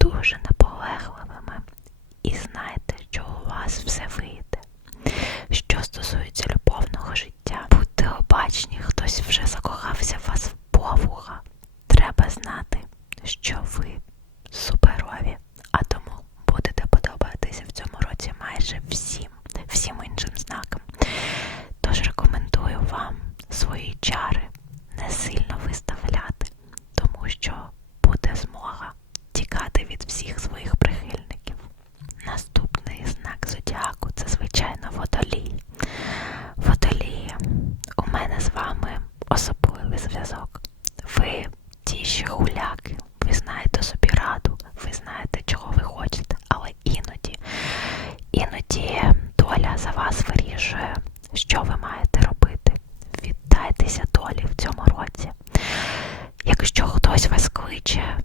多深的 що ви маєте робити. Віддайтеся долі в цьому році. Якщо хтось вас кличе,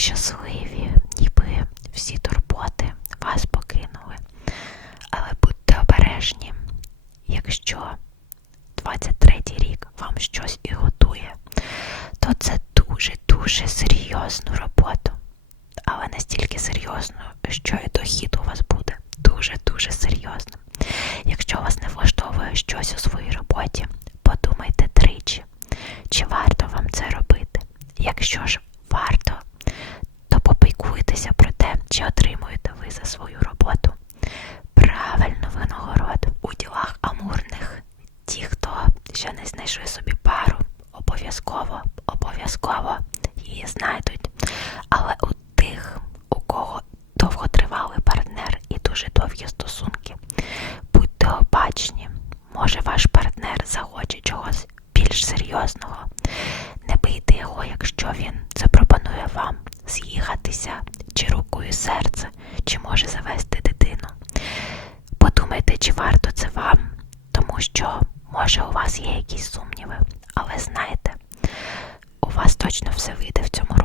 щасливі.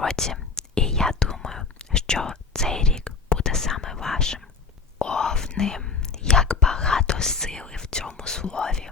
році. І я думаю, що цей рік буде саме вашим. Овни, як багато сили в цьому слові.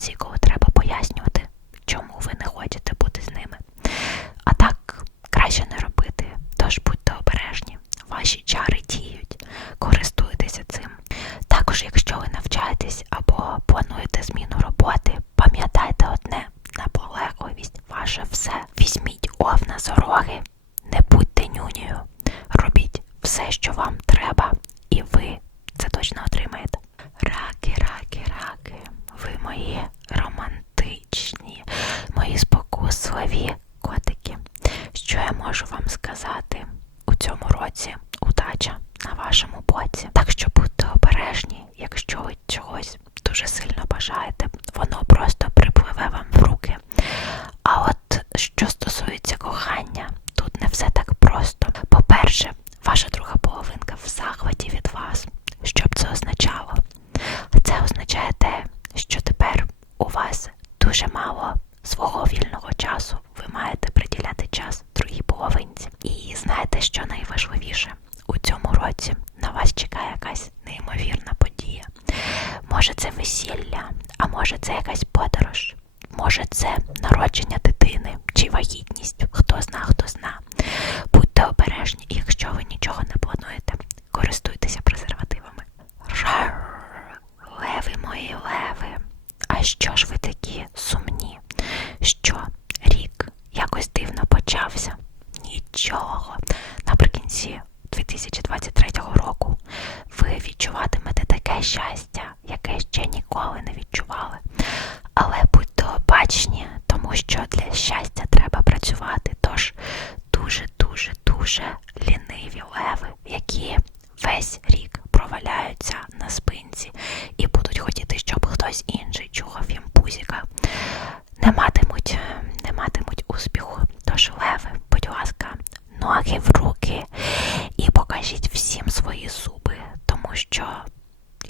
机构的。Ваша друга.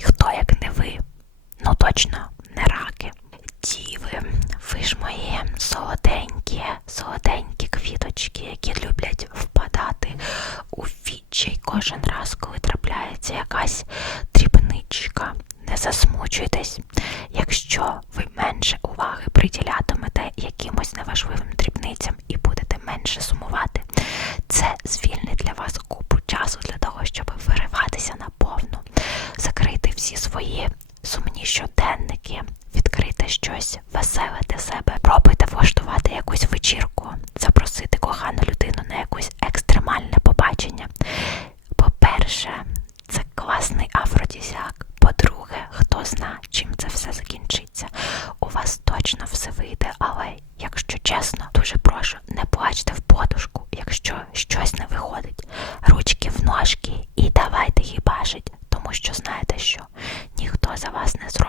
І хто, як не ви? Ну точно, не раки. Діви, ви ж мої солоденькі, солоденькі квіточки, які люблять впадати у відчай кожен раз, коли трапляється якась дрібничка. Не засмучуйтесь, якщо ви менше уваги приділятимете якимось неважливим дрібницям і будете менше сумувати, це звільнить для вас купу прошу, не плачте в подушку, якщо щось не виходить. Ручки в ножки і давайте їх бачить, тому що знаєте що? Ніхто за вас не зробить.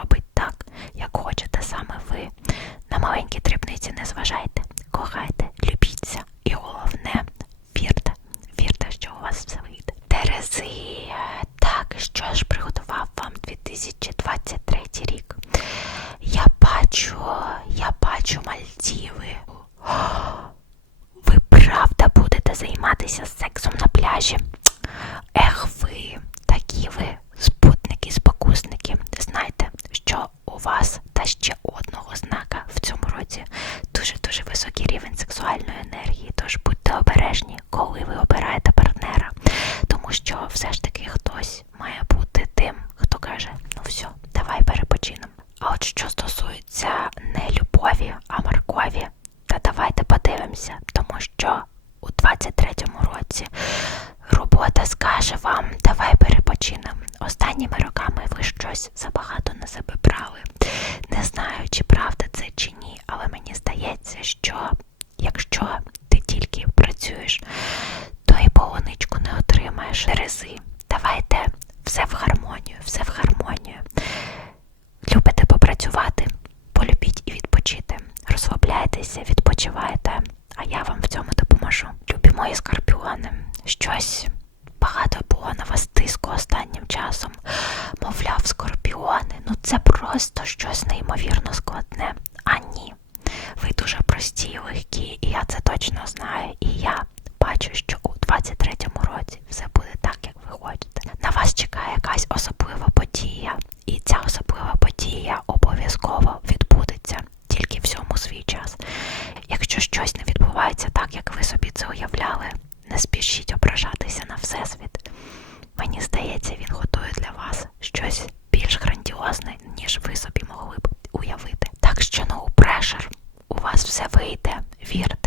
каже: ну все, давай перепочинемо. А от що стосується не любові, а Маркові, та давайте подивимося, тому що у 23-му році робота скаже вам, давай перепочинемо. Останніми роками ви щось забагато на себе брали. Не знаю, чи правда це чи ні, але мені здається, що якщо ти тільки працюєш, то і полоничку не отримаєш рези. Вийде, вірте,